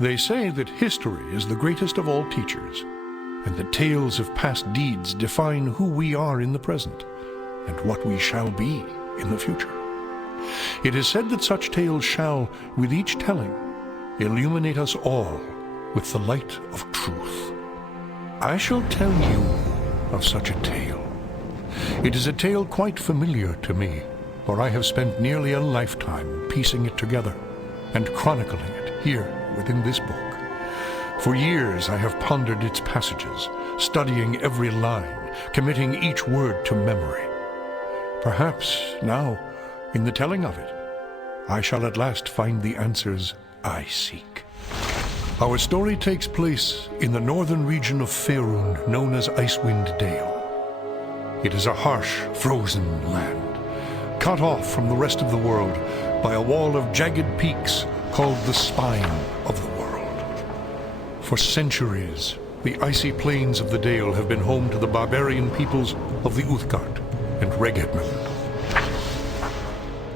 They say that history is the greatest of all teachers, and that tales of past deeds define who we are in the present, and what we shall be in the future. It is said that such tales shall, with each telling, illuminate us all with the light of truth. I shall tell you of such a tale. It is a tale quite familiar to me, for I have spent nearly a lifetime piecing it together and chronicling it here within this book. For years I have pondered its passages, studying every line, committing each word to memory. Perhaps now, in the telling of it, I shall at last find the answers I seek. Our story takes place in the northern region of Faerun, known as Icewind Dale. It is a harsh, frozen land, cut off from the rest of the world by a wall of jagged peaks called the Spine of the World. For centuries, the icy plains of the Dale have been home to the barbarian peoples of the Uthgard and Regedmund.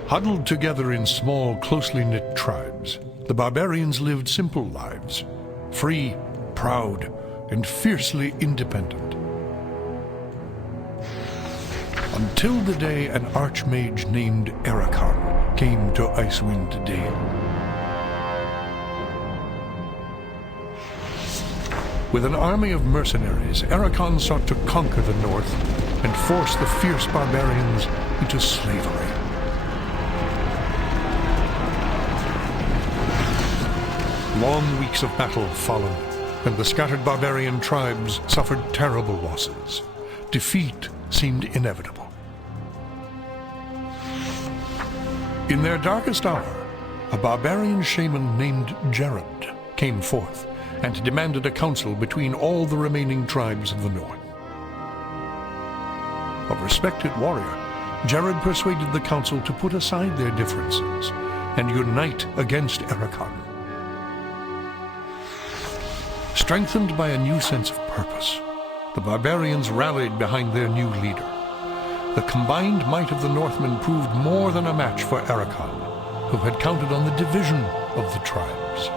Huddled together in small, closely knit tribes, the barbarians lived simple lives, free, proud, and fiercely independent. Until the day an archmage named Erakan came to Icewind Dale. With an army of mercenaries, Erakan sought to conquer the north and force the fierce barbarians into slavery. Long weeks of battle followed, and the scattered barbarian tribes suffered terrible losses. Defeat seemed inevitable. In their darkest hour, a barbarian shaman named Jared came forth and demanded a council between all the remaining tribes of the north. A respected warrior, Jared persuaded the council to put aside their differences and unite against Erakan. Strengthened by a new sense of purpose, the barbarians rallied behind their new leader. The combined might of the Northmen proved more than a match for Erakan, who had counted on the division of the tribes.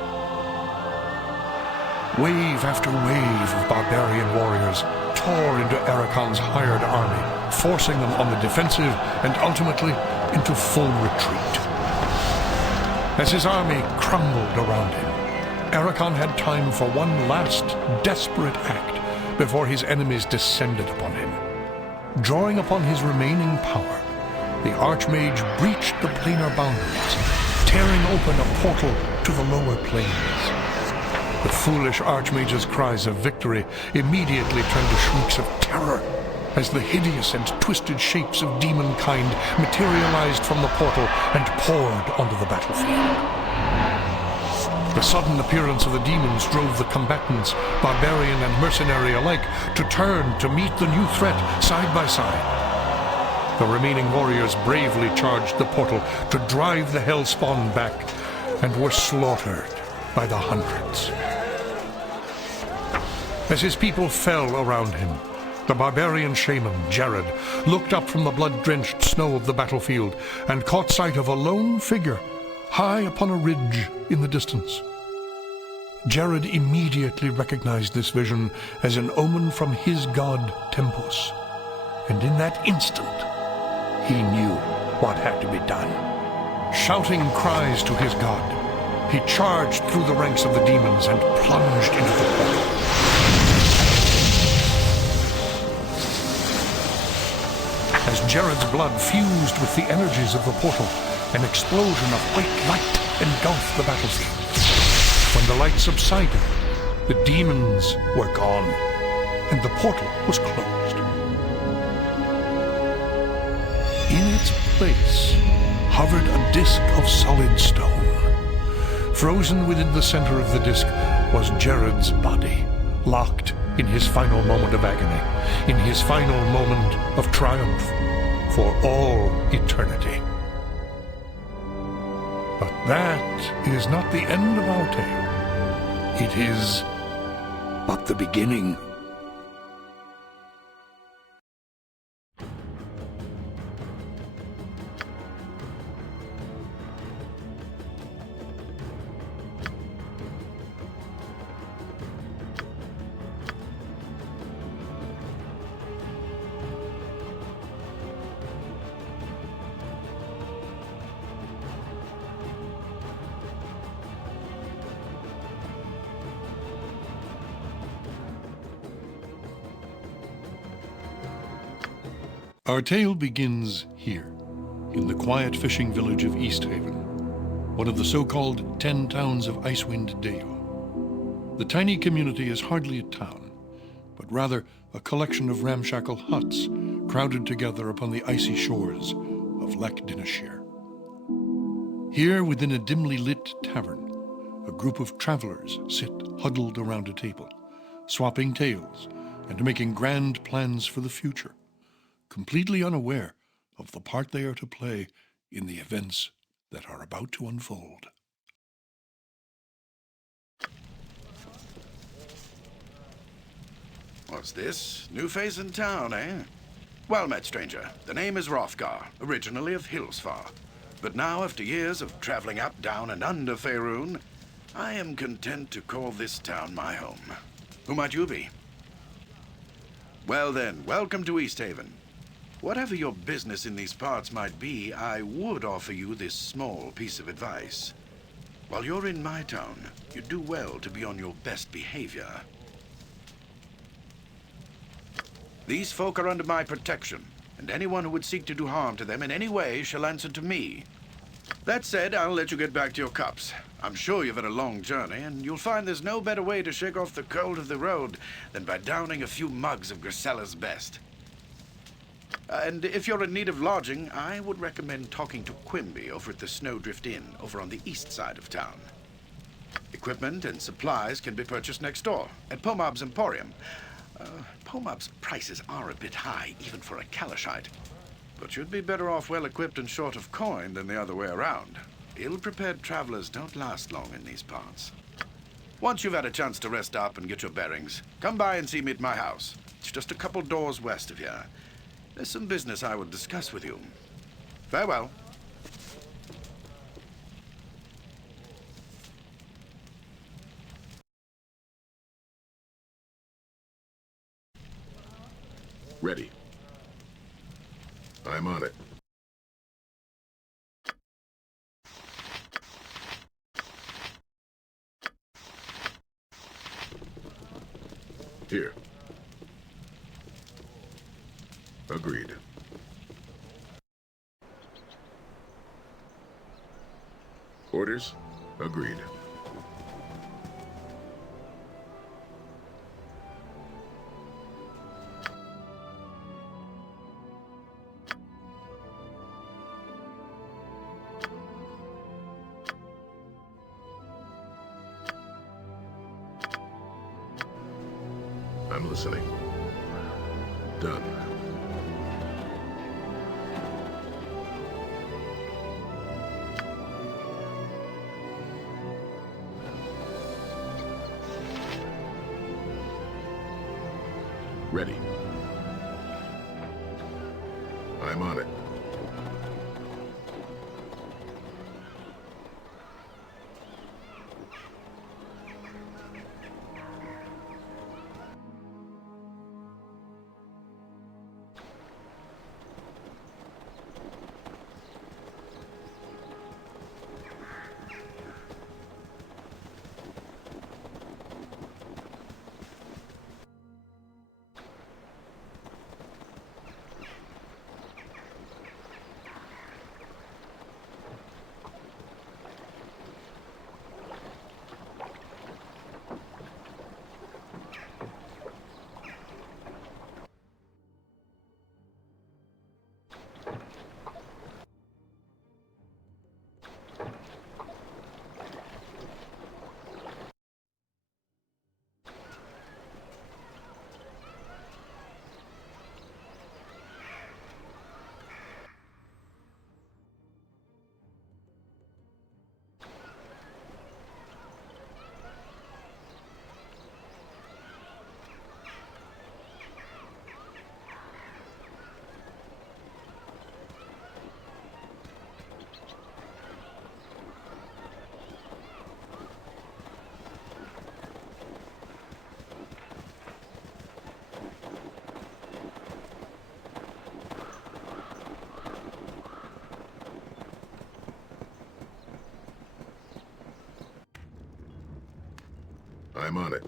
Wave after wave of barbarian warriors tore into Erakan's hired army, forcing them on the defensive and ultimately into full retreat. As his army crumbled around him, Erakan had time for one last desperate act before his enemies descended upon him. Drawing upon his remaining power, the Archmage breached the planar boundaries, tearing open a portal to the lower planes. The foolish Archmage's cries of victory immediately turned to shrieks of terror as the hideous and twisted shapes of demonkind materialized from the portal and poured onto the battlefield. The sudden appearance of the demons drove the combatants, barbarian and mercenary alike, to turn to meet the new threat side by side. The remaining warriors bravely charged the portal to drive the hellspawn back, and were slaughtered by the hundreds. As his people fell around him, the barbarian shaman, Jared, looked up from the blood-drenched snow of the battlefield and caught sight of a lone figure high upon a ridge in the distance. Jared immediately recognized this vision as an omen from his god Tempus, and in that instant, he knew what had to be done. Shouting cries to his god, he charged through the ranks of the demons and plunged into the portal. As Jared's blood fused with the energies of the portal, an explosion of white light engulfed the battlefield. When the light subsided, the demons were gone, and the portal was closed. In its place hovered a disk of solid stone. Frozen within the center of the disk was Jared's body, locked in his final moment of agony, in his final moment of triumph for all eternity. But that is not the end of our tale. It is but the beginning. Our tale begins here, in the quiet fishing village of East Haven, one of the so-called 10 towns of Icewind Dale. The tiny community is hardly a town, but rather a collection of ramshackle huts crowded together upon the icy shores of Lech Dineshire. Here, within a dimly lit tavern, a group of travelers sit huddled around a table, swapping tales and making grand plans for the future, completely unaware of the part they are to play in the events that are about to unfold. What's this? New face in town, eh? Well met, stranger. The name is Hrothgar, originally of Hillsfar. But now, after years of traveling up, down, and under Faerun, I am content to call this town my home. Who might you be? Well then, welcome to East Haven. Whatever your business in these parts might be, I would offer you this small piece of advice. While you're in my town, you'd do well to be on your best behavior. These folk are under my protection, and anyone who would seek to do harm to them in any way shall answer to me. That said, I'll let you get back to your cups. I'm sure you've had a long journey, and you'll find there's no better way to shake off the cold of the road than by downing a few mugs of Grisella's best. And if you're in need of lodging, I would recommend talking to Quimby over at the Snowdrift Inn over on the east side of town. Equipment and supplies can be purchased next door at Pomab's Emporium. Pomab's prices are a bit high, even for a Kalashite. But you'd be better off well-equipped and short of coin than the other way around. Ill-prepared travelers don't last long in these parts. Once you've had a chance to rest up and get your bearings, come by and see me at my house. It's just a couple doors west of here. There's some business I would discuss with you. Farewell. Ready. I'm on it. Here. Agreed. Orders? Agreed. I'm listening. Done. Ready. I'm on it. I'm on it.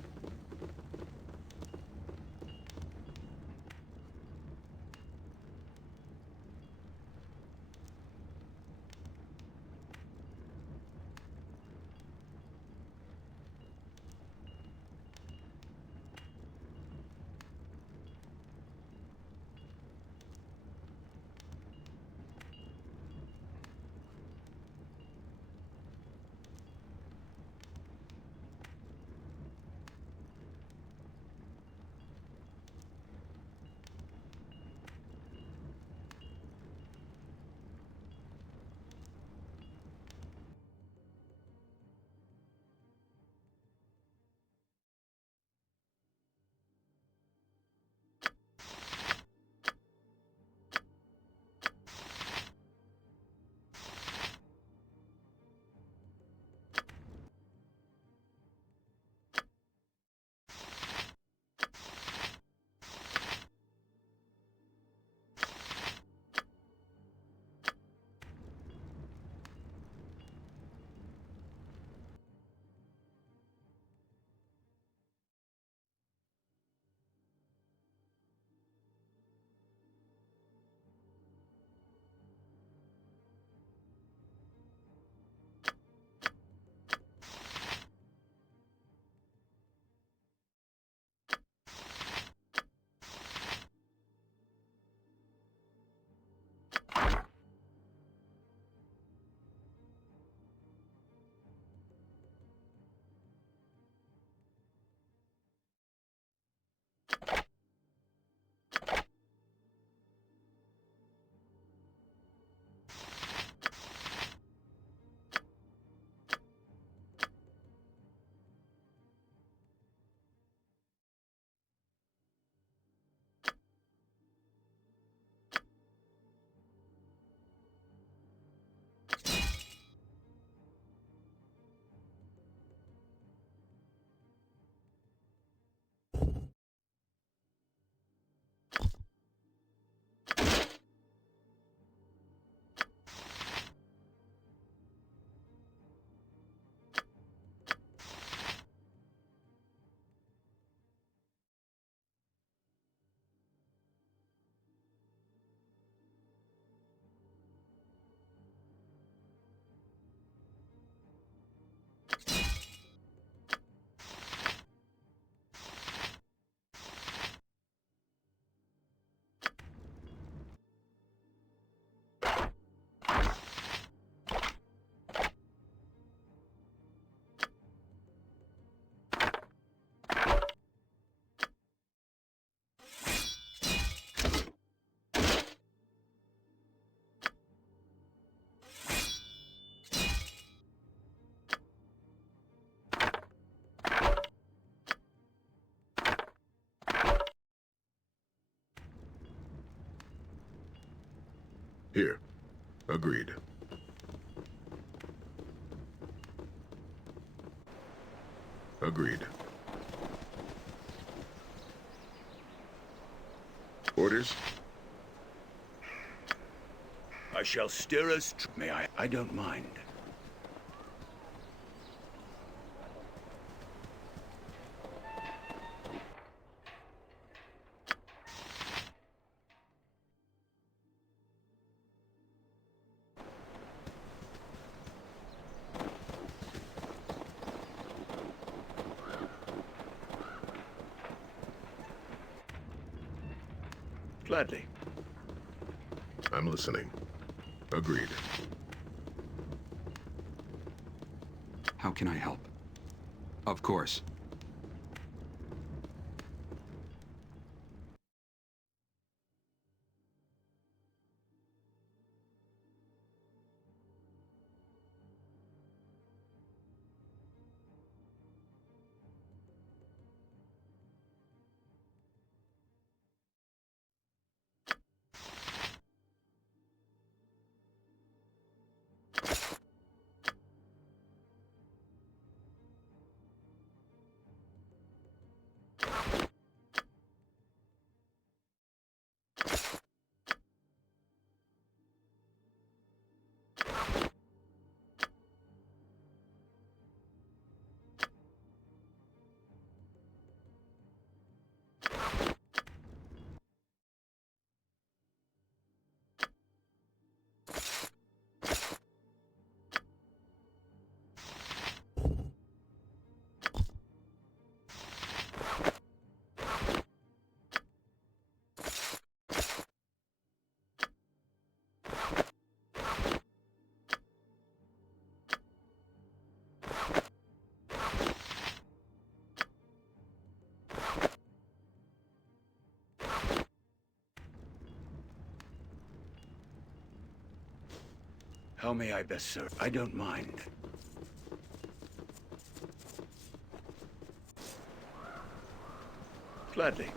Here. Agreed. Agreed. Orders? I shall steer us. May I? I don't mind. Gladly. I'm listening. Agreed. How can I help? Of course. How may I best serve? I don't mind. Gladly.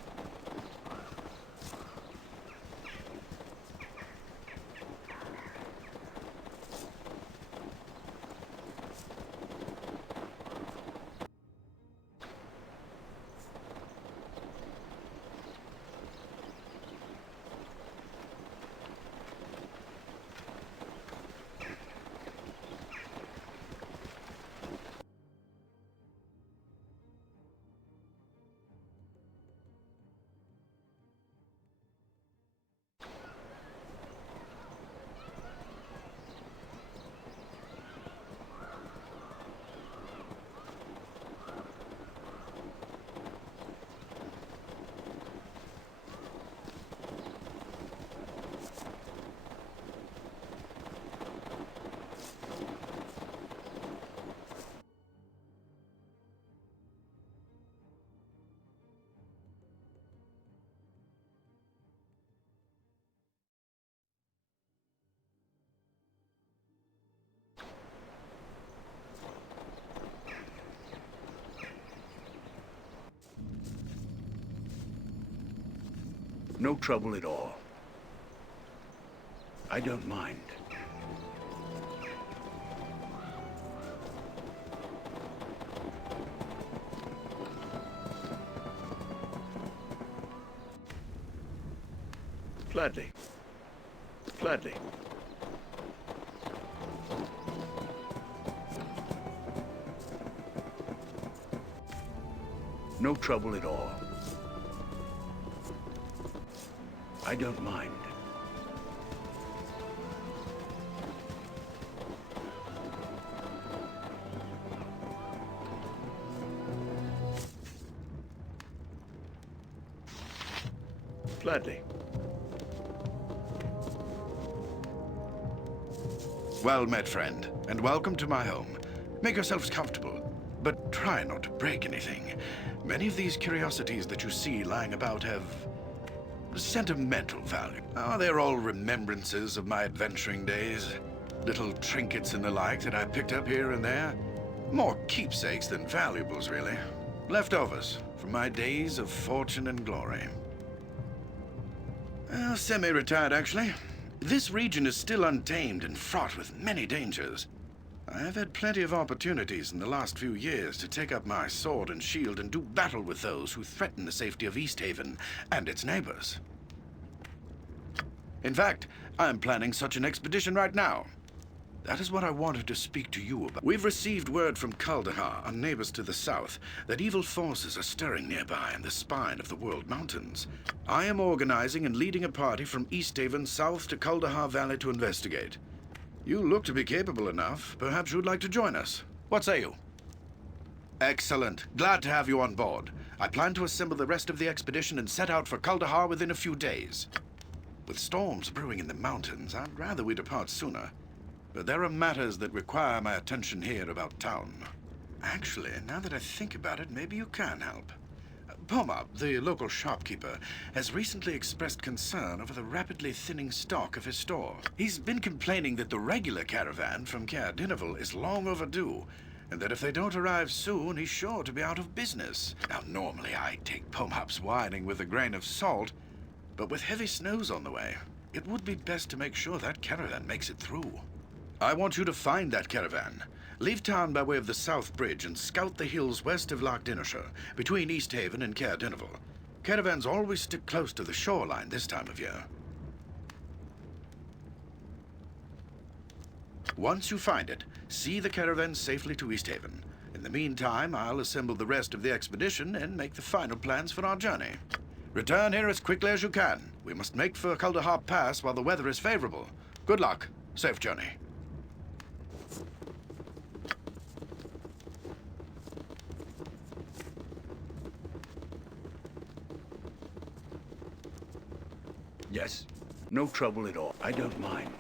No trouble at all. I don't mind. Gladly. Gladly. No trouble at all. I don't mind. Gladly. Well met, friend, and welcome to my home. Make yourselves comfortable, but try not to break anything. Many of these curiosities that you see lying about have sentimental value. Oh, they're all remembrances of my adventuring days. Little trinkets and the like that I picked up here and there. More keepsakes than valuables, really. Leftovers from my days of fortune and glory. Well, semi-retired, actually. This region is still untamed and fraught with many dangers. I have had plenty of opportunities in the last few years to take up my sword and shield and do battle with those who threaten the safety of Easthaven and its neighbors. In fact, I am planning such an expedition right now. That is what I wanted to speak to you about. We've received word from Kuldahar, our neighbors to the south, that evil forces are stirring nearby in the spine of the World Mountains. I am organizing and leading a party from Easthaven south to Kuldahar Valley to investigate. You look to be capable enough. Perhaps you'd like to join us. What say you? Excellent. Glad to have you on board. I plan to assemble the rest of the expedition and set out for Kuldahar within a few days. With storms brewing in the mountains, I'd rather we depart sooner. But there are matters that require my attention here about town. Actually, now that I think about it, maybe you can help. Pomab, the local shopkeeper, has recently expressed concern over the rapidly thinning stock of his store. He's been complaining that the regular caravan from Caer Dineval is long overdue, and that if they don't arrive soon, he's sure to be out of business. Now, normally I take Pomab's whining with a grain of salt, but with heavy snows on the way, it would be best to make sure that caravan makes it through. I want you to find that caravan. Leave town by way of the South Bridge and scout the hills west of Loch Dinnershire, between Easthaven and Caer Dineval. Caravans always stick close to the shoreline this time of year. Once you find it, see the caravan safely to Easthaven. In the meantime, I'll assemble the rest of the expedition and make the final plans for our journey. Return here as quickly as you can. We must make for Kuldahar Pass while the weather is favorable. Good luck. Safe journey. Yes, no trouble at all. I don't mind.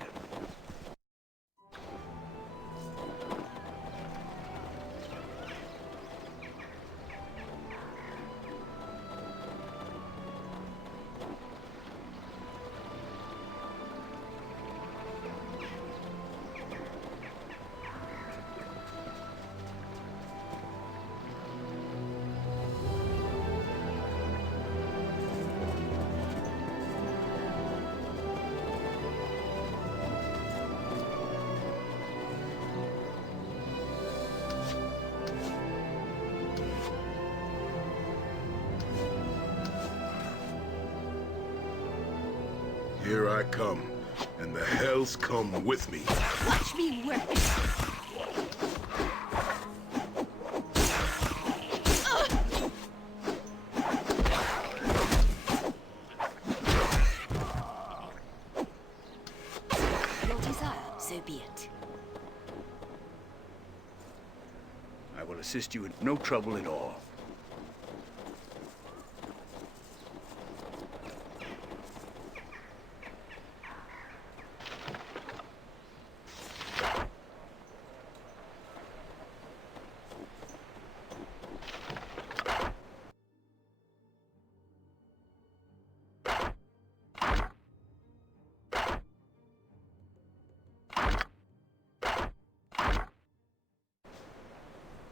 Here I come, and the hells come with me. Watch me work. Your desire, so be it. I will assist you in no trouble at all.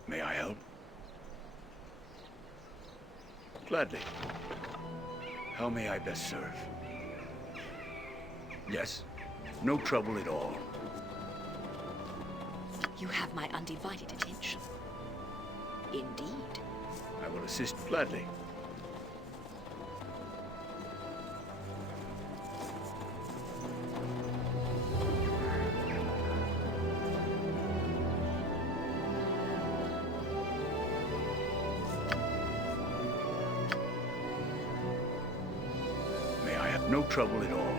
May I help? Gladly. How may I best serve? Yes, no trouble at all. You have my undivided attention. Indeed. I will assist gladly. May I have no trouble at all.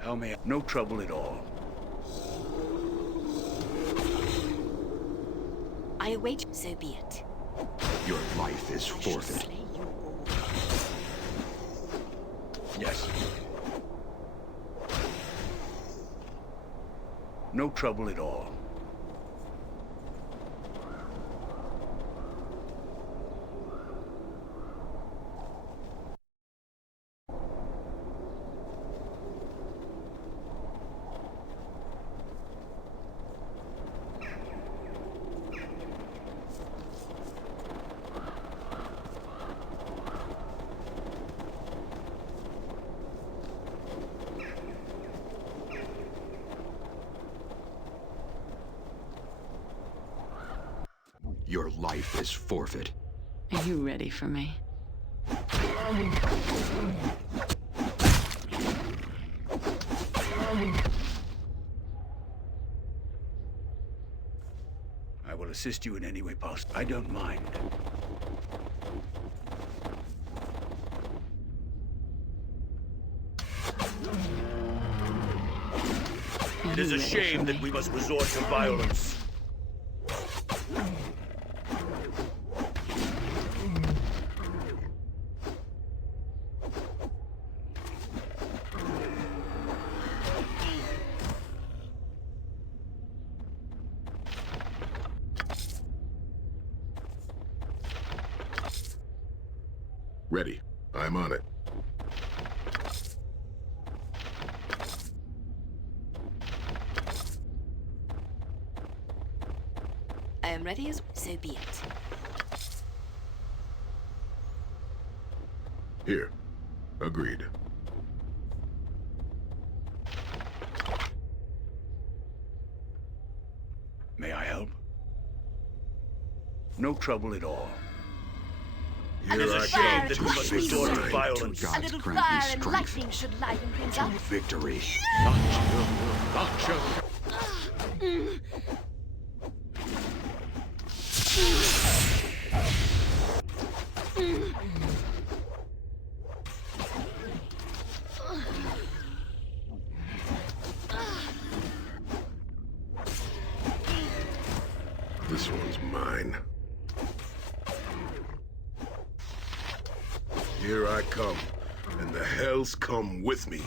How may I? No trouble at all. I await, so be it. Your life is I shall forfeit. slay you all. Yes. No trouble at all. Your life is forfeit. Are you ready for me? I will assist you in any way possible. I don't mind. Are It you is a ready shame for that me? we must resort to violence. Ready. I'm on it. I am ready as so be it. Here. Agreed. May I help? No trouble at all. It Here is a I shame come that to we must assist resort to mine. violence. Gods A little grant me fire and strength. lightning should liven things up. Victory. This one's mine. Here I come, and the hells come with me.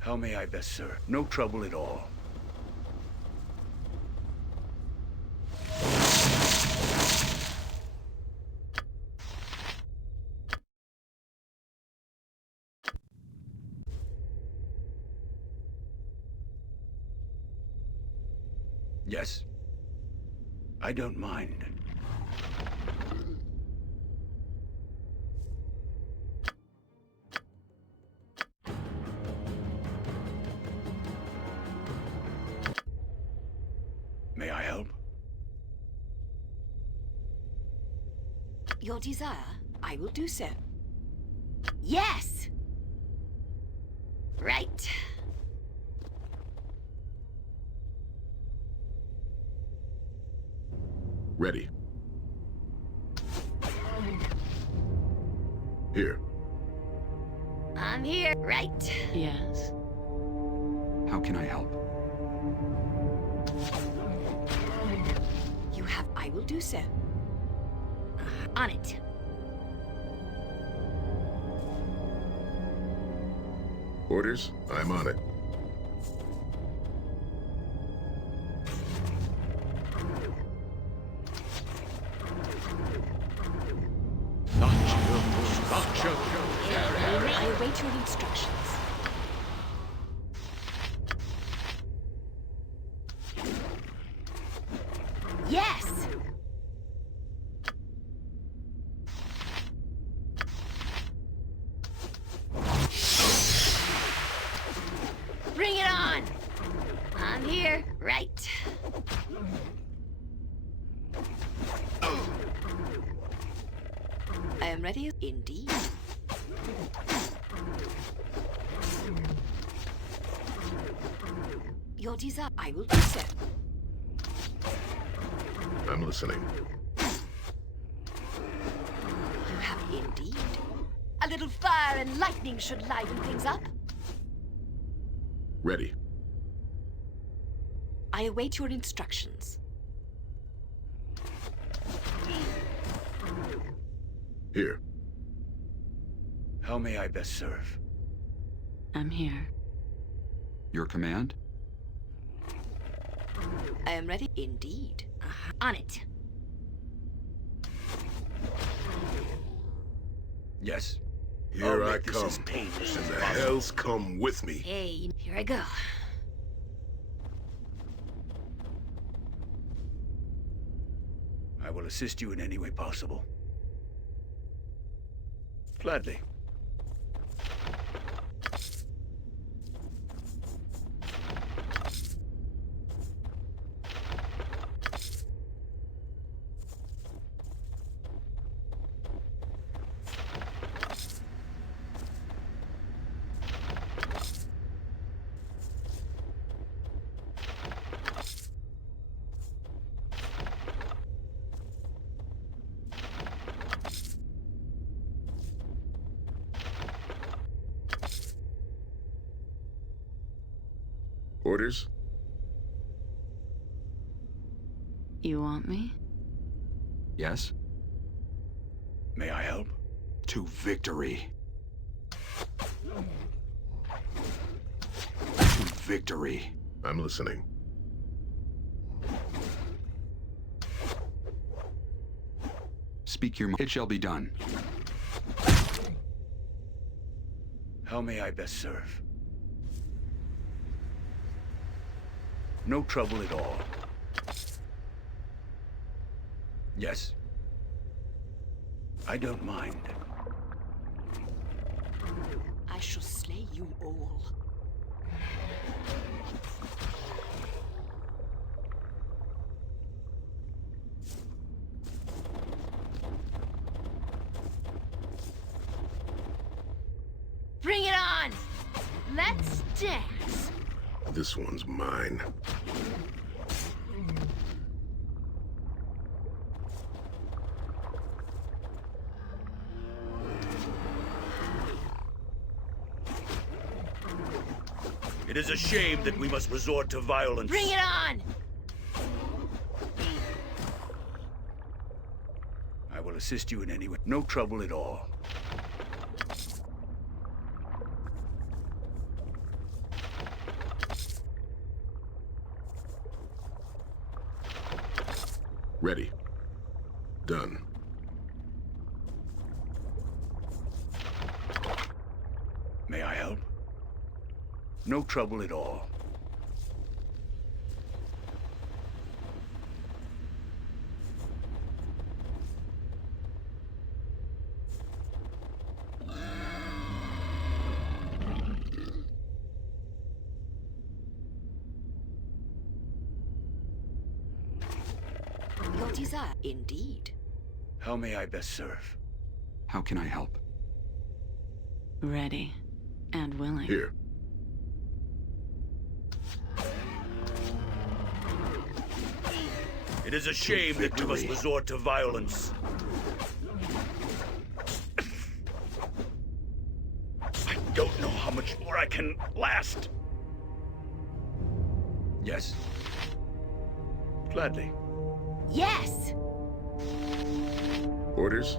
How may I best serve? No trouble at all. Yes. I don't mind. May I help? Your desire, I will do so. Yes! Right. Ready. Here. I'm here. Right. Yes. How can I help? You have, I will do so. On it. Orders? I'm on it. I await your instructions. Yes! Bring it on! I'm here, right. I am ready, indeed. Your desire, I will do so. I'm listening. A little fire and lightning should liven things up. Ready. I await your instructions. Here. How may I best serve? I'm here. Your command? I am ready. Indeed. On it. Yes. Here I'll I make this come. as painless And as the possible. hells come with me. Hey, here I go. I will assist you in any way possible. Gladly. Orders? You want me? Yes? May I help? To victory. To victory. I'm listening. Speak your mind. It shall be done. How may I best serve? No trouble at all. Yes. I don't mind. I shall slay you all. Bring it on! Let's dance! This one's mine. It is a shame that we must resort to violence. Bring it on! I will assist you in any way. No trouble at all. Ready. Done. May I help? No trouble at all. Your desire, indeed. How may I best serve? How can I help? Ready and willing. Here. It is a shame that we must victory. resort to violence. I don't know how much more I can last. Yes. Gladly. Yes! Orders?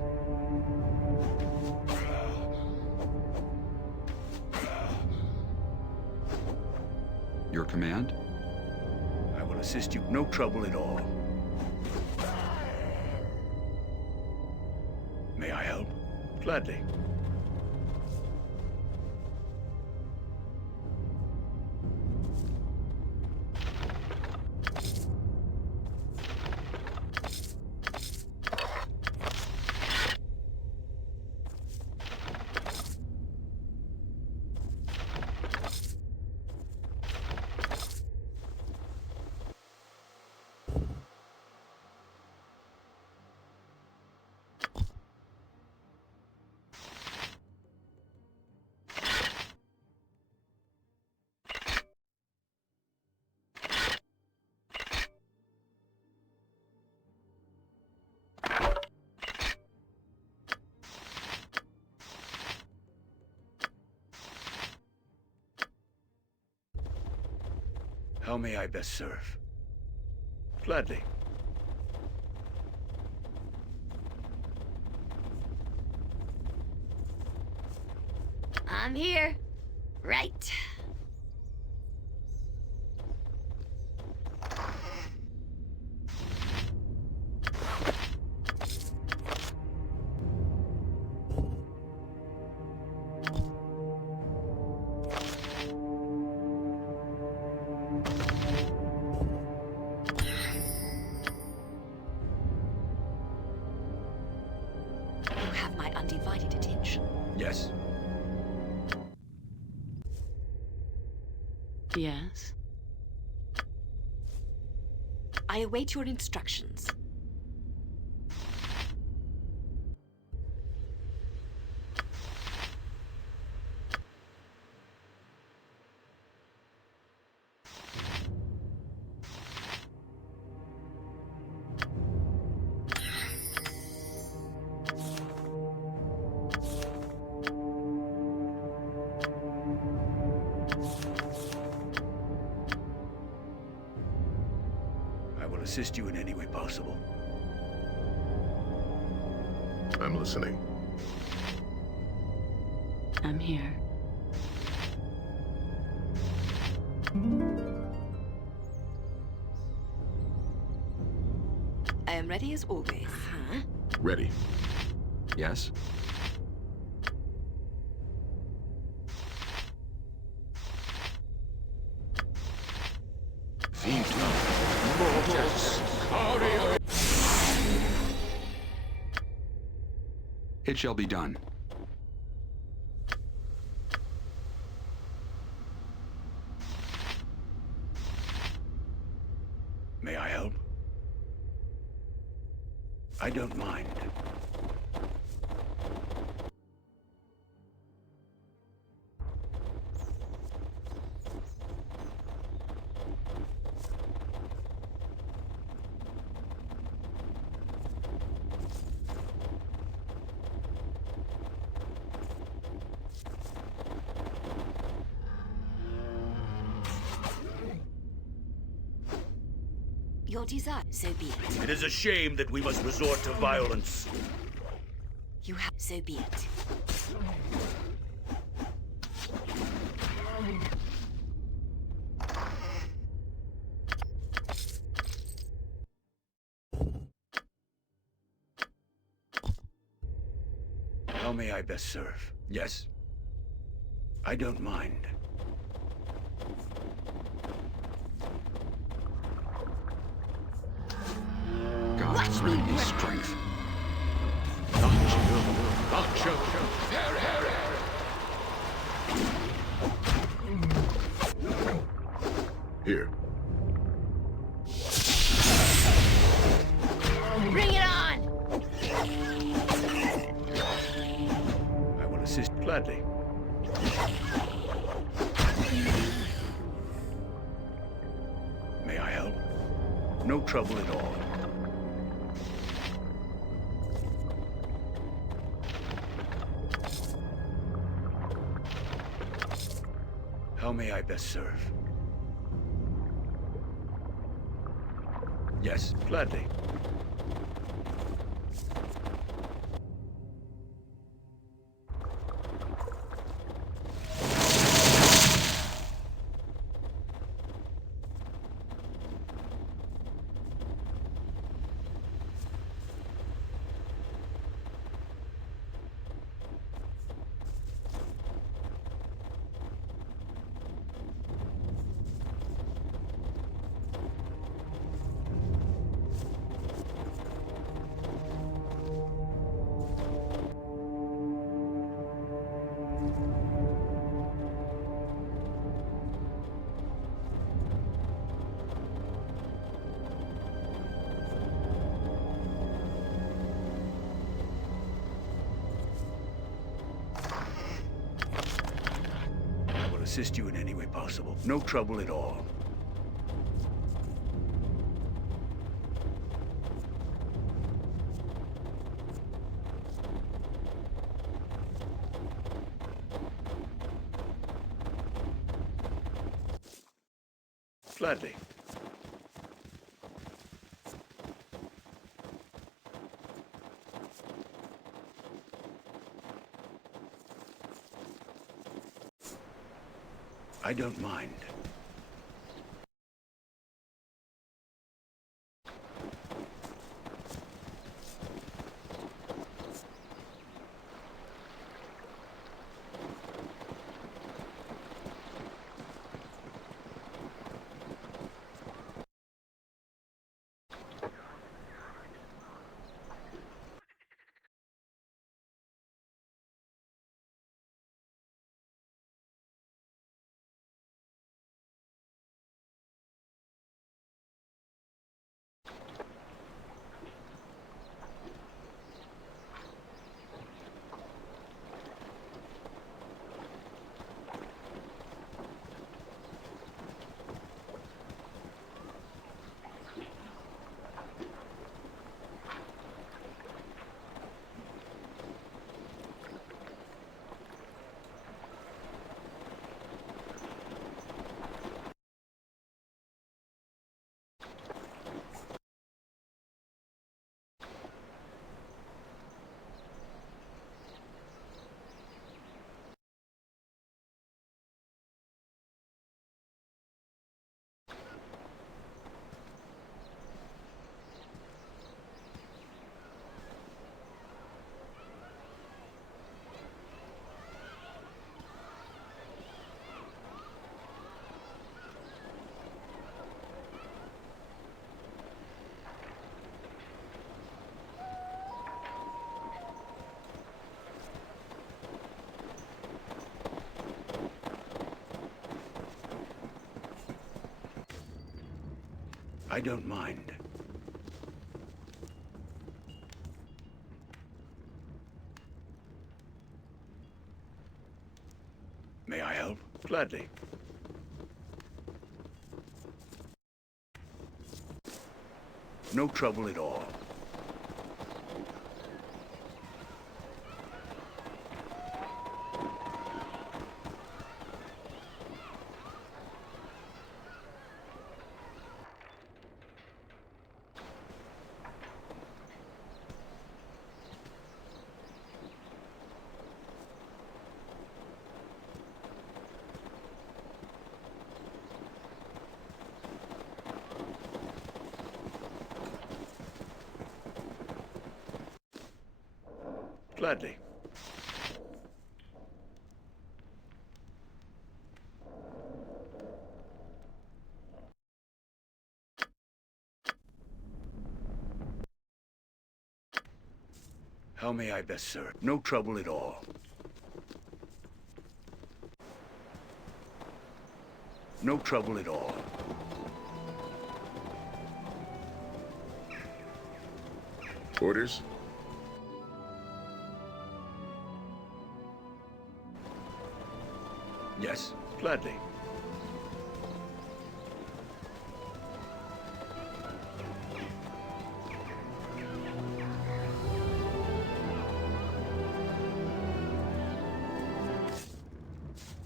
Your command? I will assist you. No trouble at all. May I help? Gladly. How may I best serve? Gladly. I'm here. Right. You have my undivided attention. Yes. Yes. I await your instructions. I will assist you in any way possible. I'm listening. I'm here. I am ready as always. Huh? Ready. Yes? It shall be done. May I help? I don't mind. Your desire, so be it. It is a shame that we must resort to violence. You have, so be it. How may I best serve? Yes? I don't mind. God grant me strength. Here. Bring it on! I will assist gladly. May I help? No trouble at all. How may I best serve? Yes, gladly. Assist you in any way possible. No trouble at all. Gladly. I don't mind. I don't mind. May I help? Gladly. No trouble at all. Gladly. How may I best serve? No trouble at all. No trouble at all. Orders? Yes, gladly.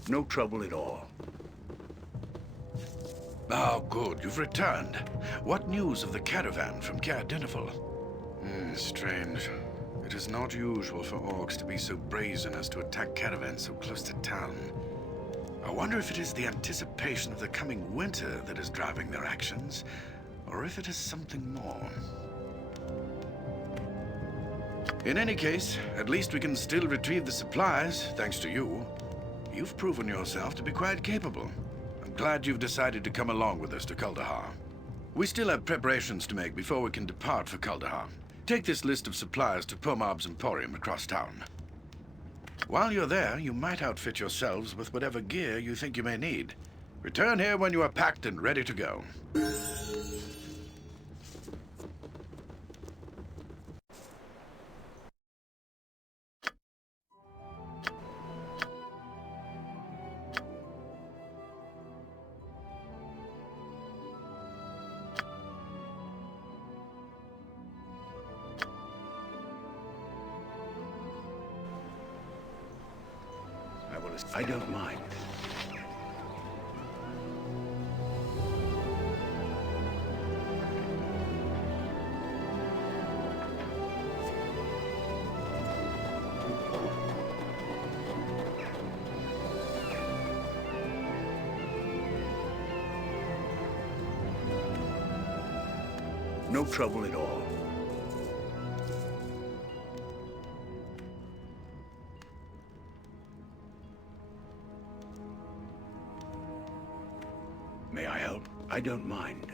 No trouble at all. Oh, good. You've returned. What news of the caravan from Caer Dineval? Strange. It is not usual for orcs to be so brazen as to attack caravans so close to town. I wonder if it is the anticipation of the coming winter that is driving their actions, or if it is something more. In any case, at least we can still retrieve the supplies, thanks to you. You've proven yourself to be quite capable. I'm glad you've decided to come along with us to Kuldahar. We still have preparations to make before we can depart for Kuldahar. Take this list of supplies to Pomab's Emporium across town. While you're there, you might outfit yourselves with whatever gear you think you may need. Return here when you are packed and ready to go. I don't mind. No trouble at all. May I help? I don't mind.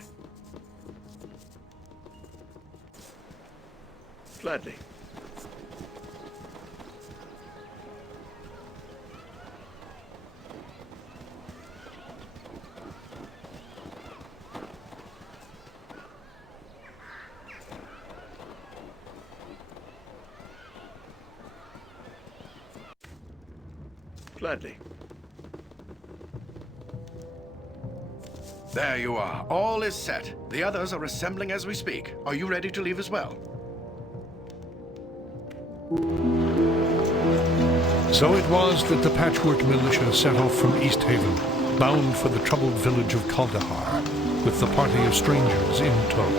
Gladly. Gladly. There you are. All is set. The others are assembling as we speak. Are you ready to leave as well? So it was that the Patchwork Militia set off from East Haven, bound for the troubled village of Kaldahar, with the party of strangers in tow.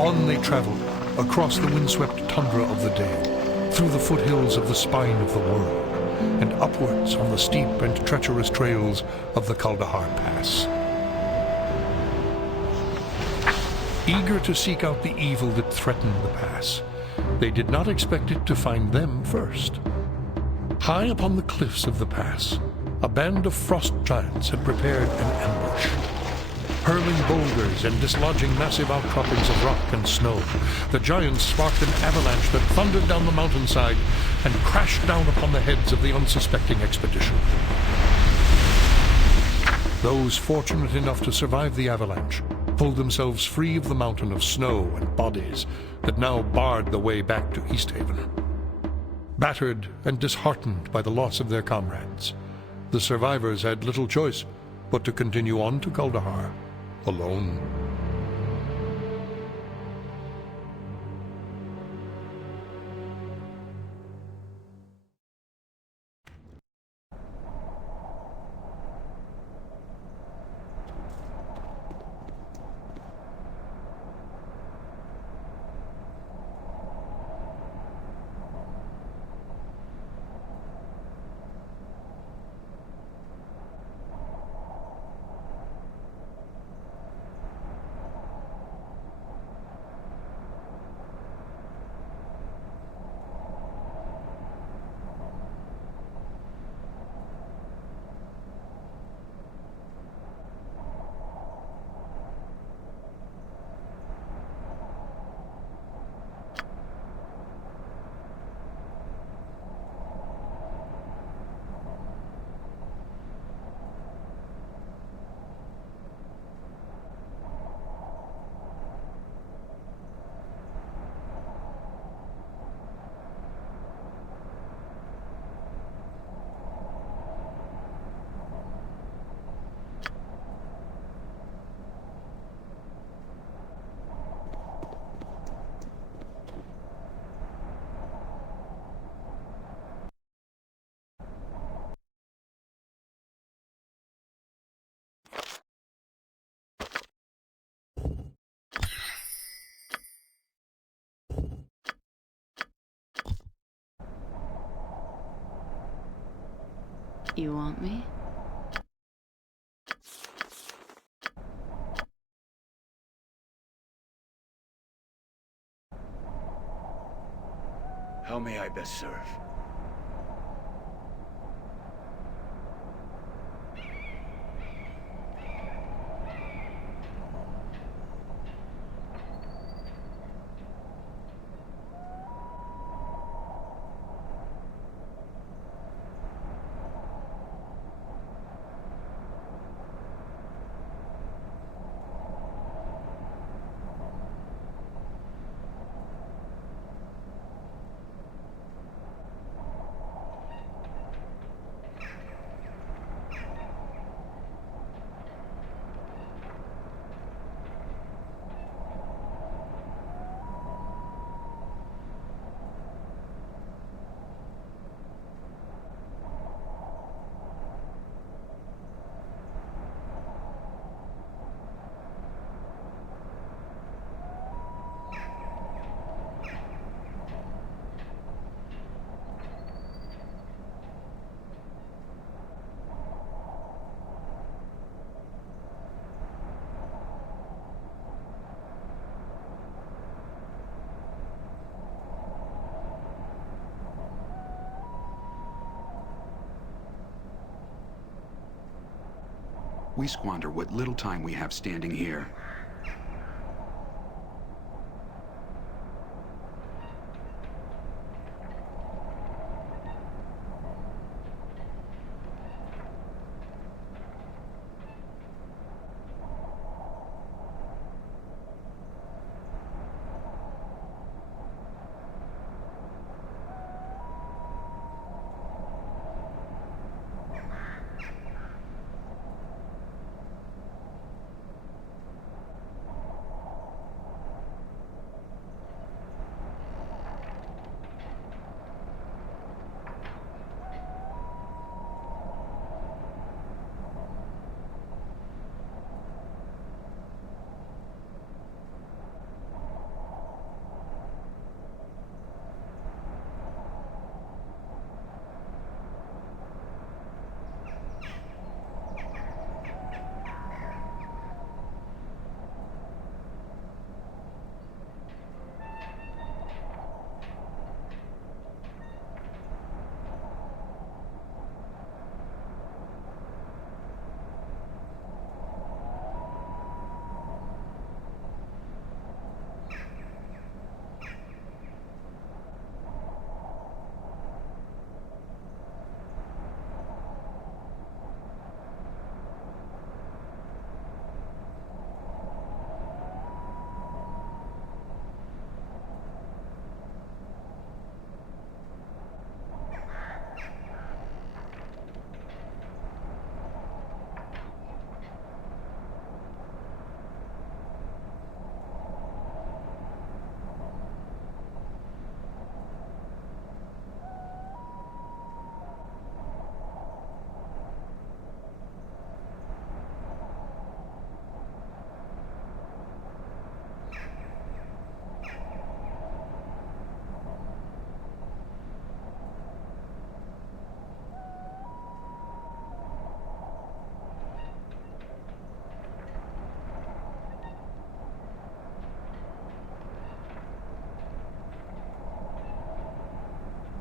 On they traveled, across the windswept tundra of the Dale, through the foothills of the spine of the world, and upwards on the steep and treacherous trails of the Kaldahar Pass. Eager to seek out the evil that threatened the pass, they did not expect it to find them first. High upon the cliffs of the pass, a band of frost giants had prepared an ambush. Hurling boulders and dislodging massive outcroppings of rock and snow, the giants sparked an avalanche that thundered down the mountainside and crashed down upon the heads of the unsuspecting expedition. Those fortunate enough to survive the avalanche pulled themselves free of the mountain of snow and bodies that now barred the way back to East Haven. Battered and disheartened by the loss of their comrades, the survivors had little choice but to continue on to Kaldahar, alone. You want me? How may I best serve? We squander what little time we have standing here.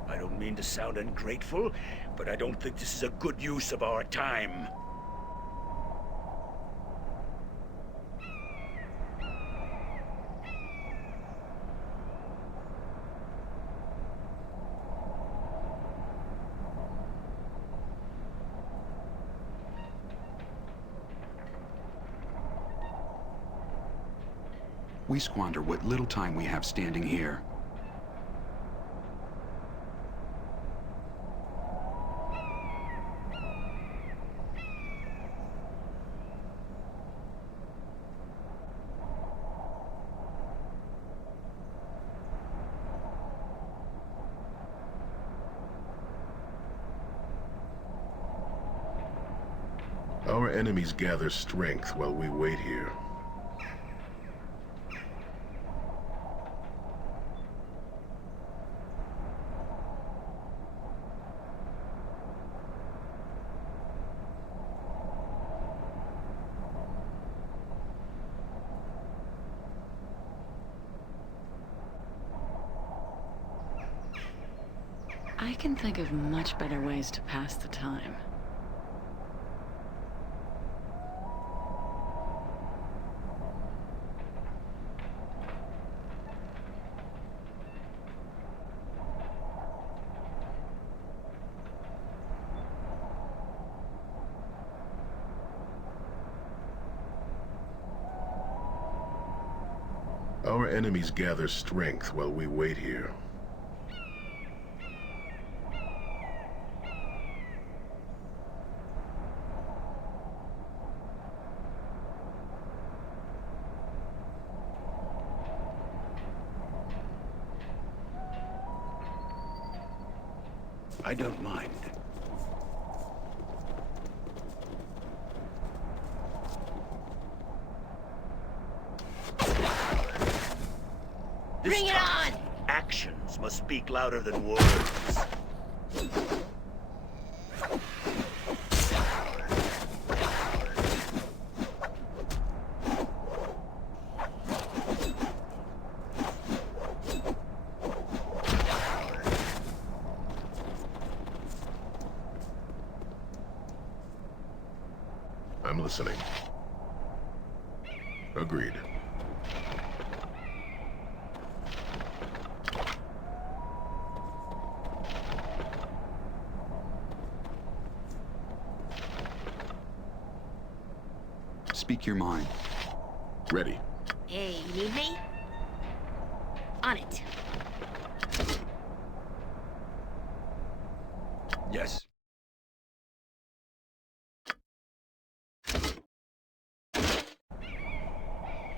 I don't mean to sound ungrateful, but I don't think this is a good use of our time. We squander what little time we have standing here. Our enemies gather strength while we wait here. I can think of much better ways to pass the time. Our enemies gather strength while we wait here. I don't mind. Bring it on! Actions must speak louder than words. I'm listening. Agreed. Speak your mind. Ready. Hey, you need me? On it. Yes.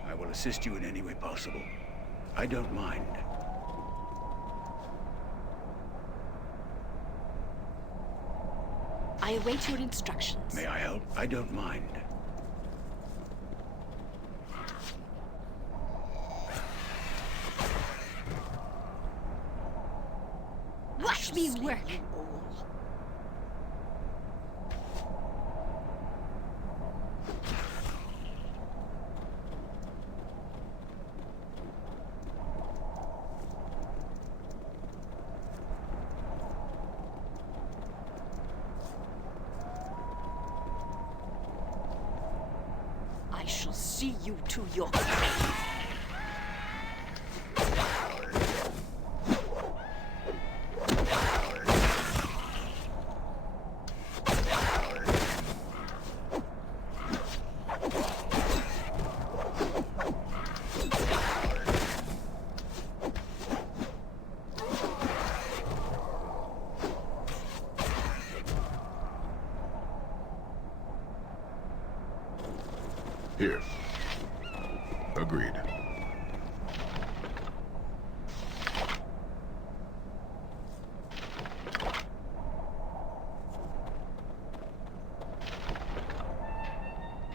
I will assist you in any way possible. I don't mind. I await your instructions. May I help? I don't mind. Watch me work. I shall see you to your grave. Here. Agreed.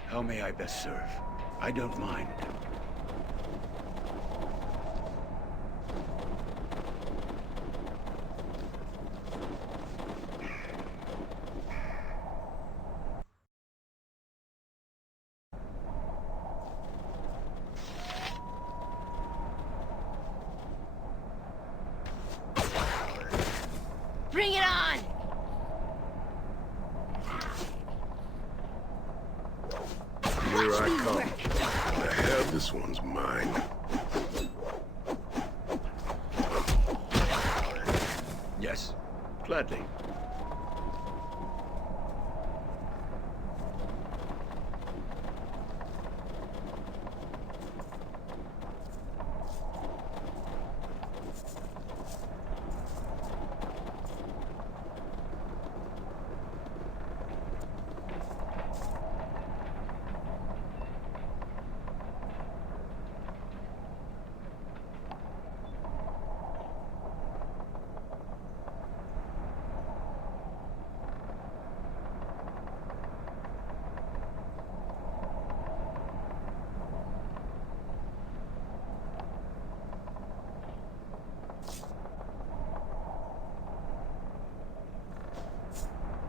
How may I best serve? I don't mind. Bring it on! Here I me come. work. The hell, this one's mine. Yes. Gladly.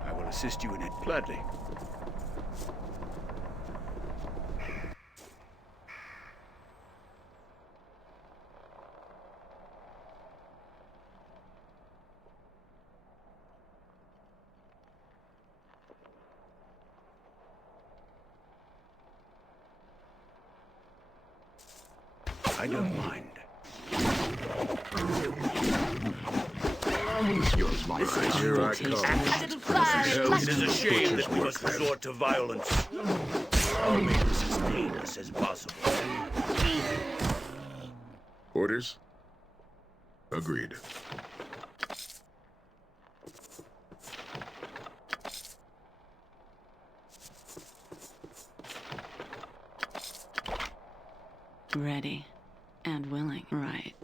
I will assist you in it gladly. I don't mind. Yours, my friend. Here I come. A little fire. It is a shame that we must resort to violence. I'll make this as painless as possible. Orders? Agreed. Ready and willing, right?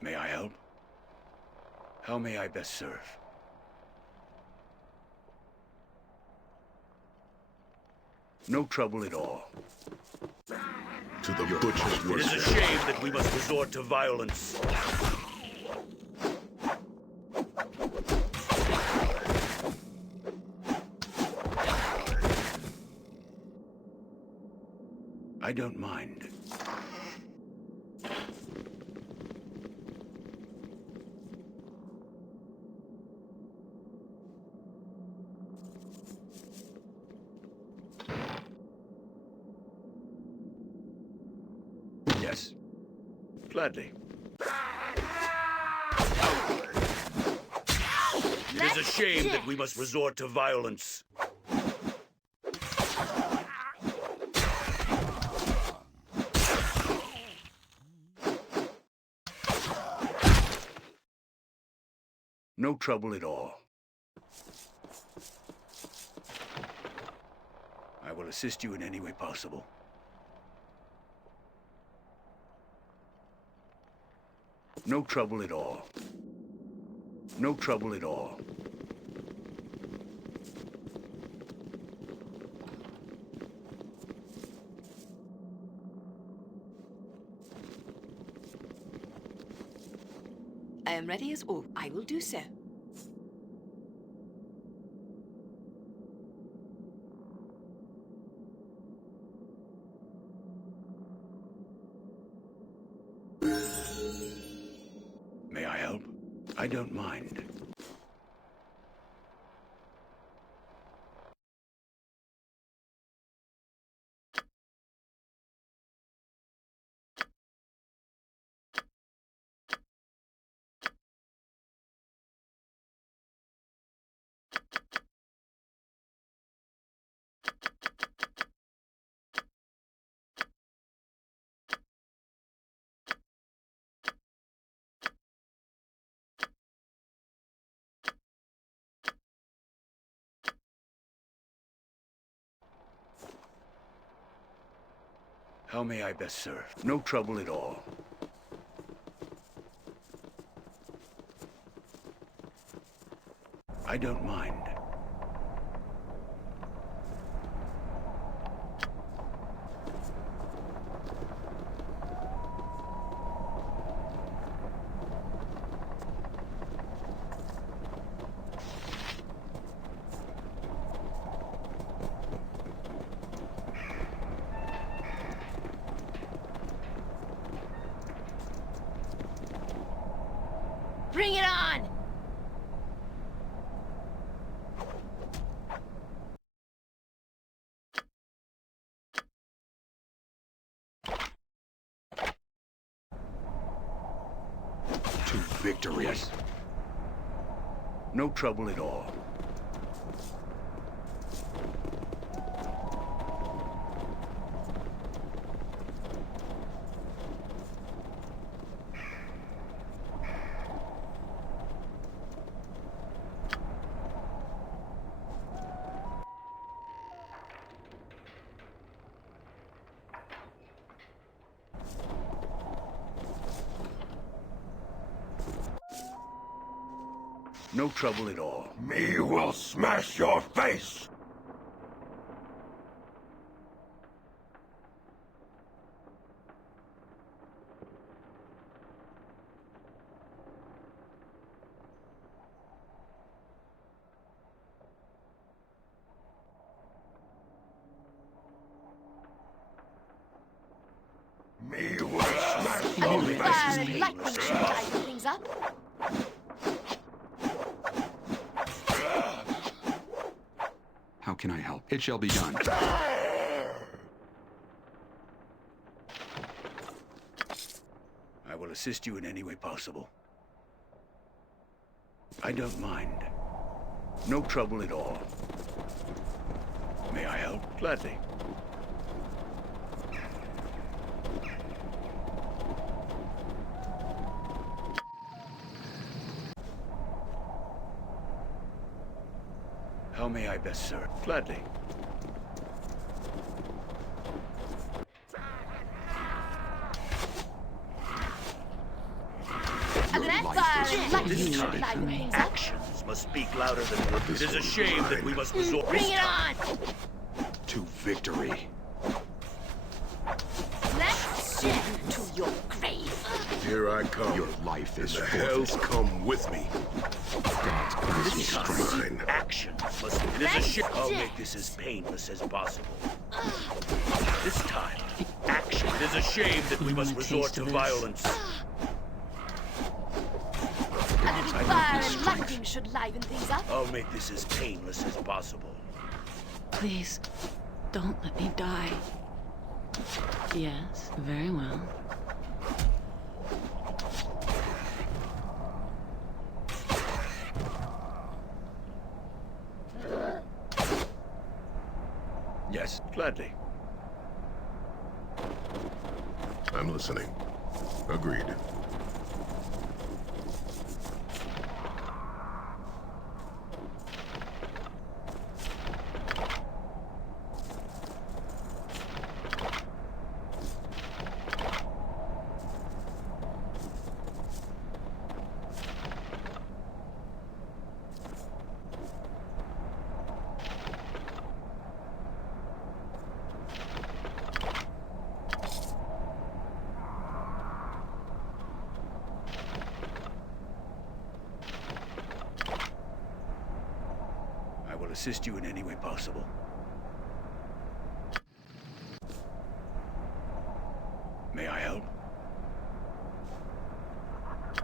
May I help? How may I best serve? No trouble at all. To the butcher's It is a workshop. shame that we must resort to violence. I don't mind. Yes. Gladly. It is a shame that we must resort to violence. No trouble at all. I will assist you in any way possible. No trouble at all. No trouble at all. I am ready as all. I will do so. May I help? I don't mind. How may I best serve? No trouble at all. I don't mind. Bring it on! To victory. Yes. No trouble at all. No trouble at all. Me will smash your face! Me will smash your face! Fire and lightning should liven things up. How can I help? It shall be done. I will assist you in any way possible. I don't mind. No trouble at all. May I help? Gladly. How may I best serve? Gladly. This time, actions must speak louder than words. It is a shame that we must resort. Bring it on! To victory. Let's send you to your grave. Here I come. Your life is The forfeit. hells come with me. God's grace This and time, strength. Mine. actions must. It is a shame. I'll make this as painless as possible. This time, shame that we must want a resort taste to of this? violence. A little fire and lightning should liven things up. I'll make this as painless as possible. Please, don't let me die. Yes, very well. Yes, gladly. I'm listening. Agreed. I will assist you in any way possible. May I help?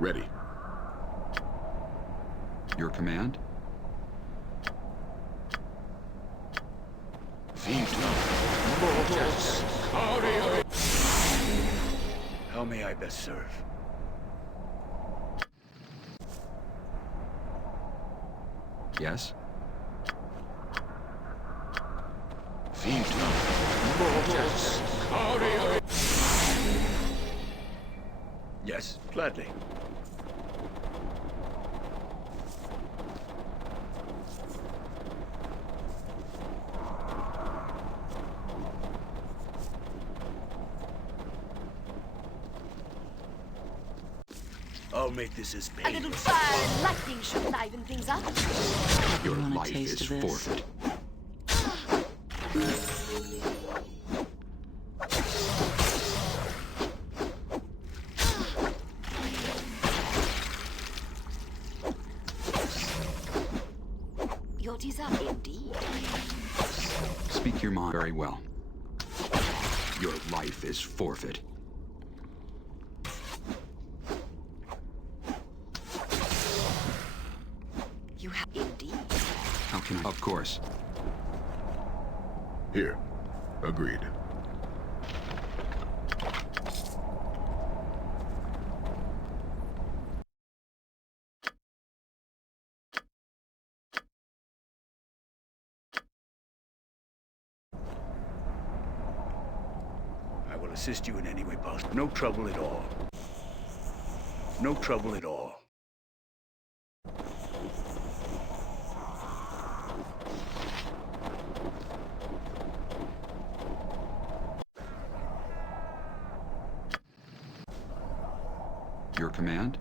Ready. Your command? How may I best serve? Yes? Yes, gladly. I'll make this as A painless. little fire and lightning should liven things up. Your want a life taste is of this? forfeit. Your desire, indeed. Speak your mind very well. Your life is forfeit. You have indeed. How can I? Of course. Here. Agreed. I will assist you in any way possible. No trouble at all. No trouble at all. Your command?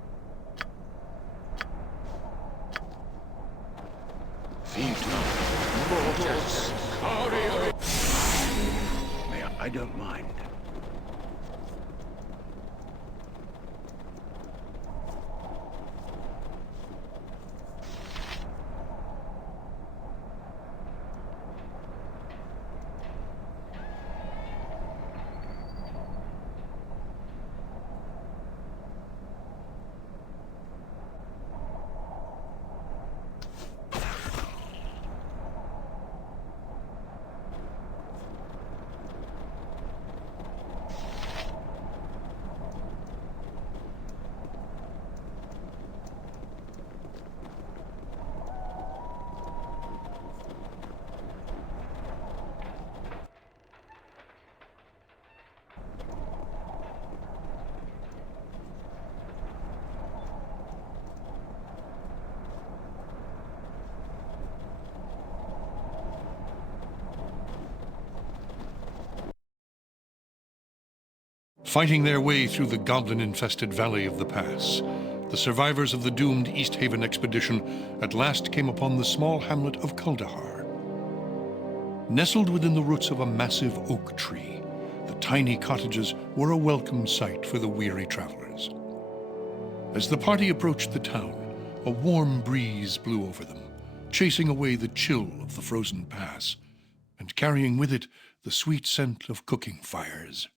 May I don't mind. Fighting their way through the goblin-infested valley of the pass, the survivors of the doomed East Haven expedition at last came upon the small hamlet of Kuldahar. Nestled within the roots of a massive oak tree, the tiny cottages were a welcome sight for the weary travelers. As the party approached the town, a warm breeze blew over them, chasing away the chill of the frozen pass, and carrying with it the sweet scent of cooking fires.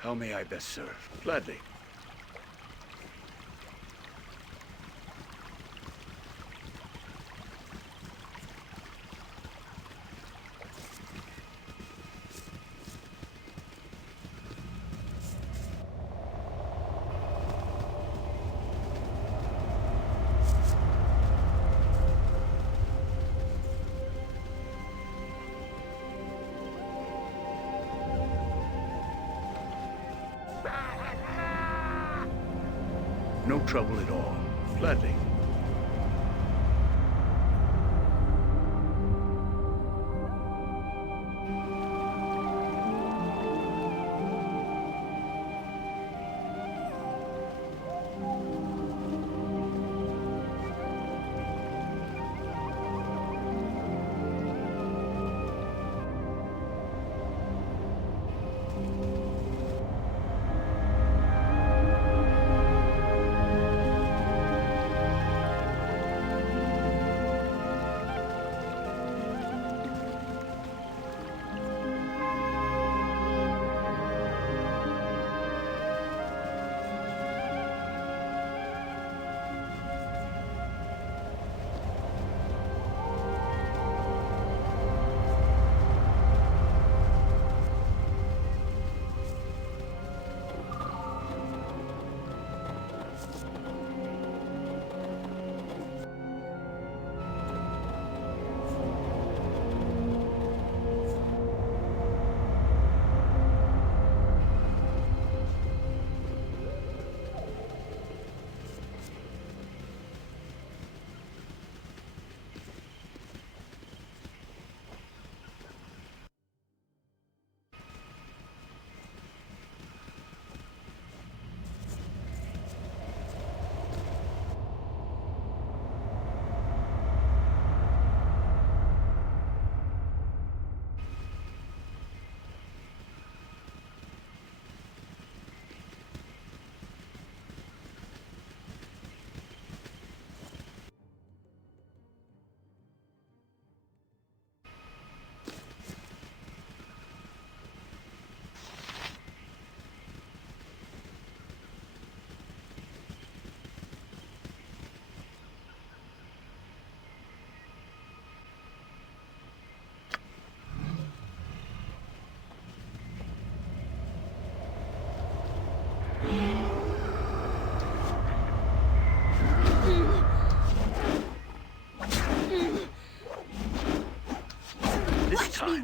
How may I best serve? Gladly. No trouble at all. Gladly.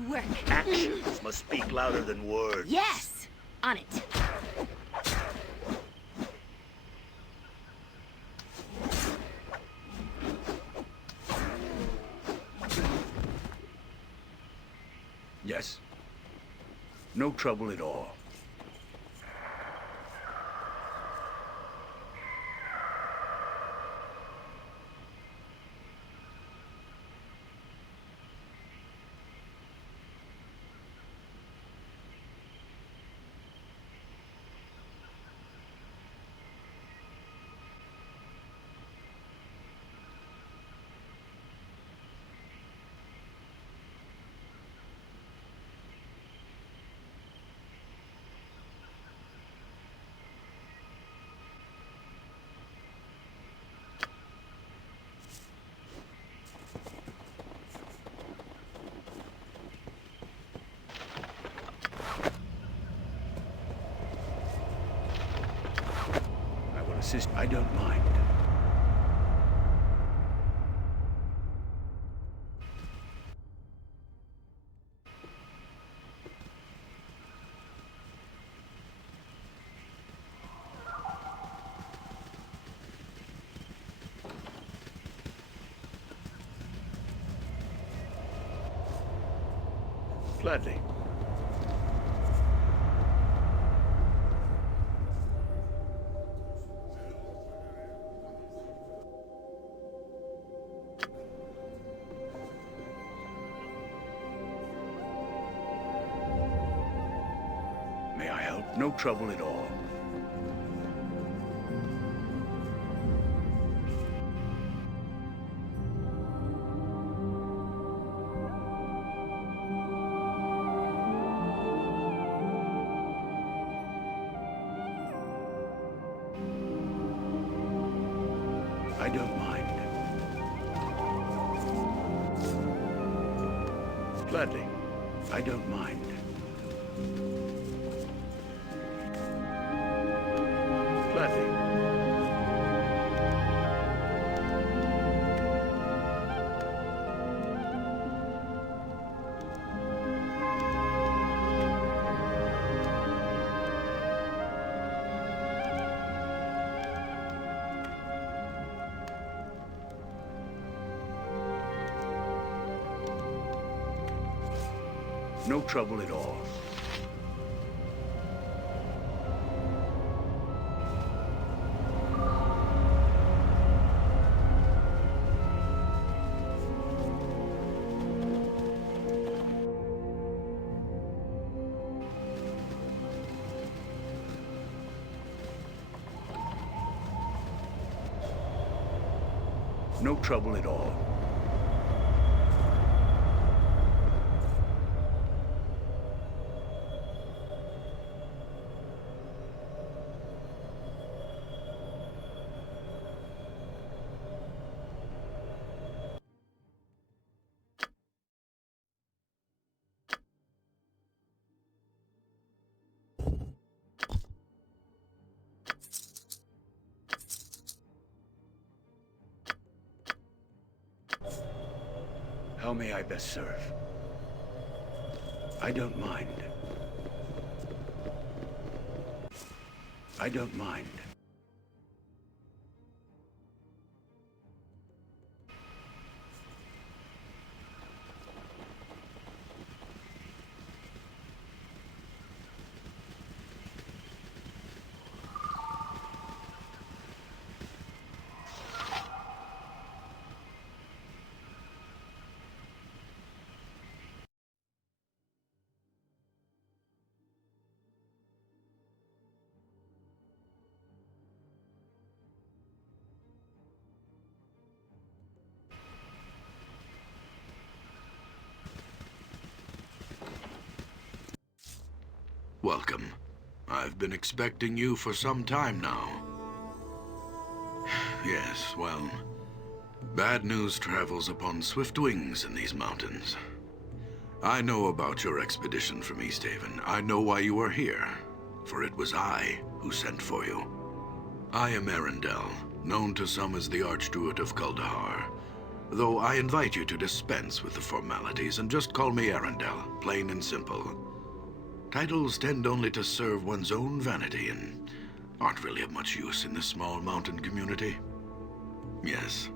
Work. Actions must speak louder than words. Yes! On it. Yes. No trouble at all. Assist. I don't mind. Gladly. May I help? No trouble at all. I don't mind. Gladly. I don't mind. Gladly. No trouble at all. No trouble at all. How may I best serve? I don't mind. I don't mind. Welcome. I've been expecting you for some time now. Yes, well, bad news travels upon swift wings in these mountains. I know about your expedition from East Haven. I know why you are here, for it was I who sent for you. I am Arundel, known to some as the Archdruid of Kuldahar, though I invite you to dispense with the formalities and just call me Arundel, plain and simple. Titles tend only to serve one's own vanity and aren't really of much use in this small mountain community. Yes,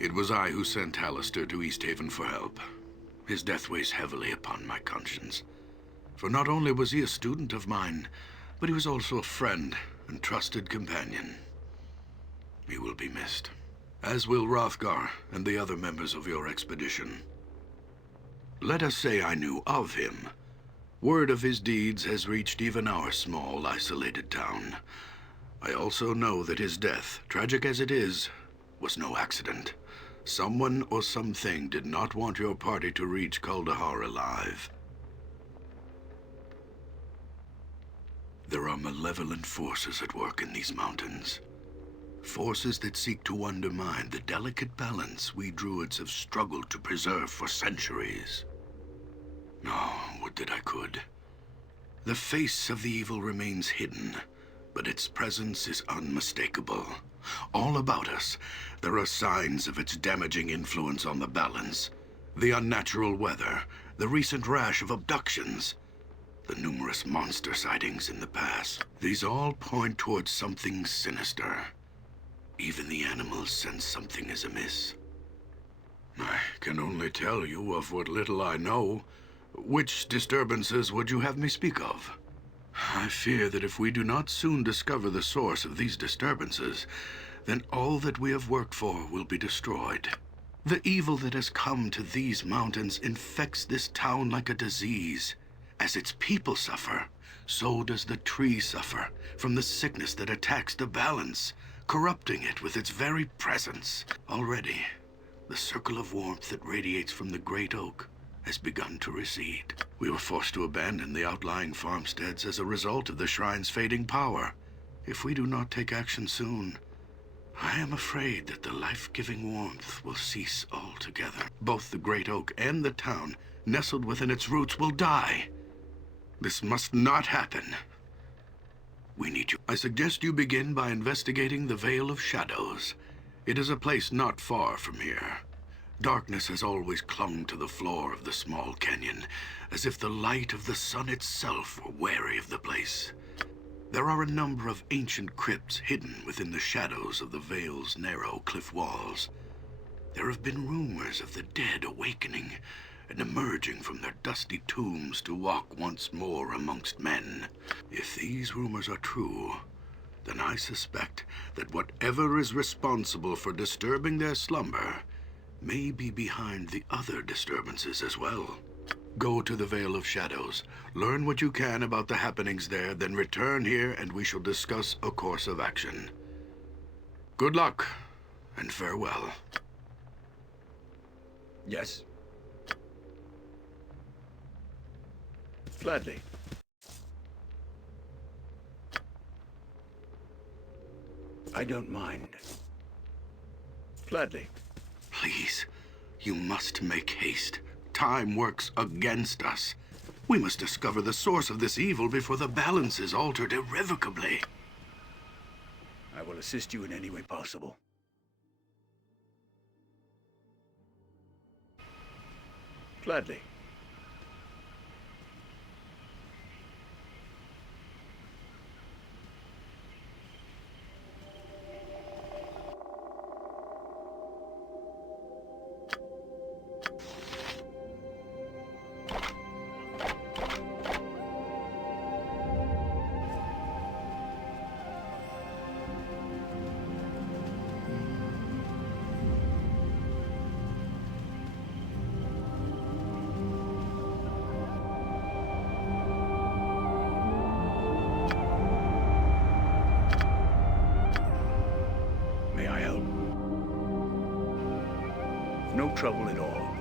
it was I who sent Hallister to East Haven for help. His death weighs heavily upon my conscience. For not only was he a student of mine, but he was also a friend and trusted companion. He will be missed, as will Hrothgar and the other members of your expedition. Let us say I knew of him. Word of his deeds has reached even our small, isolated town. I also know that his death, tragic as it is, was no accident. Someone or something did not want your party to reach Kuldahar alive. There are malevolent forces at work in these mountains. Forces that seek to undermine the delicate balance we druids have struggled to preserve for centuries. Oh, would that I could. The face of the evil remains hidden, but its presence is unmistakable. All about us, there are signs of its damaging influence on the balance. The unnatural weather, the recent rash of abductions, the numerous monster sightings in the past. These all point towards something sinister. Even the animals sense something is amiss. I can only tell you of what little I know. Which disturbances would you have me speak of? I fear that if we do not soon discover the source of these disturbances, then all that we have worked for will be destroyed. The evil that has come to these mountains infects this town like a disease. As its people suffer, so does the tree suffer from the sickness that attacks the balance, corrupting it with its very presence. Already, the circle of warmth that radiates from the great oak has begun to recede. We were forced to abandon the outlying farmsteads as a result of the shrine's fading power. If we do not take action soon, I am afraid that the life-giving warmth will cease altogether. Both the great oak and the town, nestled within its roots, will die. This must not happen. We need you. I suggest you begin by investigating the Vale of Shadows. It is a place not far from here. Darkness has always clung to the floor of the small canyon, as if the light of the sun itself were wary of the place. There are a number of ancient crypts hidden within the shadows of the Vale's narrow cliff walls. There have been rumors of the dead awakening and emerging from their dusty tombs to walk once more amongst men. If these rumors are true, then I suspect that whatever is responsible for disturbing their slumber may be behind the other disturbances as well. Go to the Vale of Shadows, learn what you can about the happenings there, then return here and we shall discuss a course of action. Good luck, and farewell. Yes? Gladly. I don't mind. Gladly. Please, you must make haste. Time works against us. We must discover the source of this evil before the balance is altered irrevocably. I will assist you in any way possible. Gladly. May I help? No trouble at all.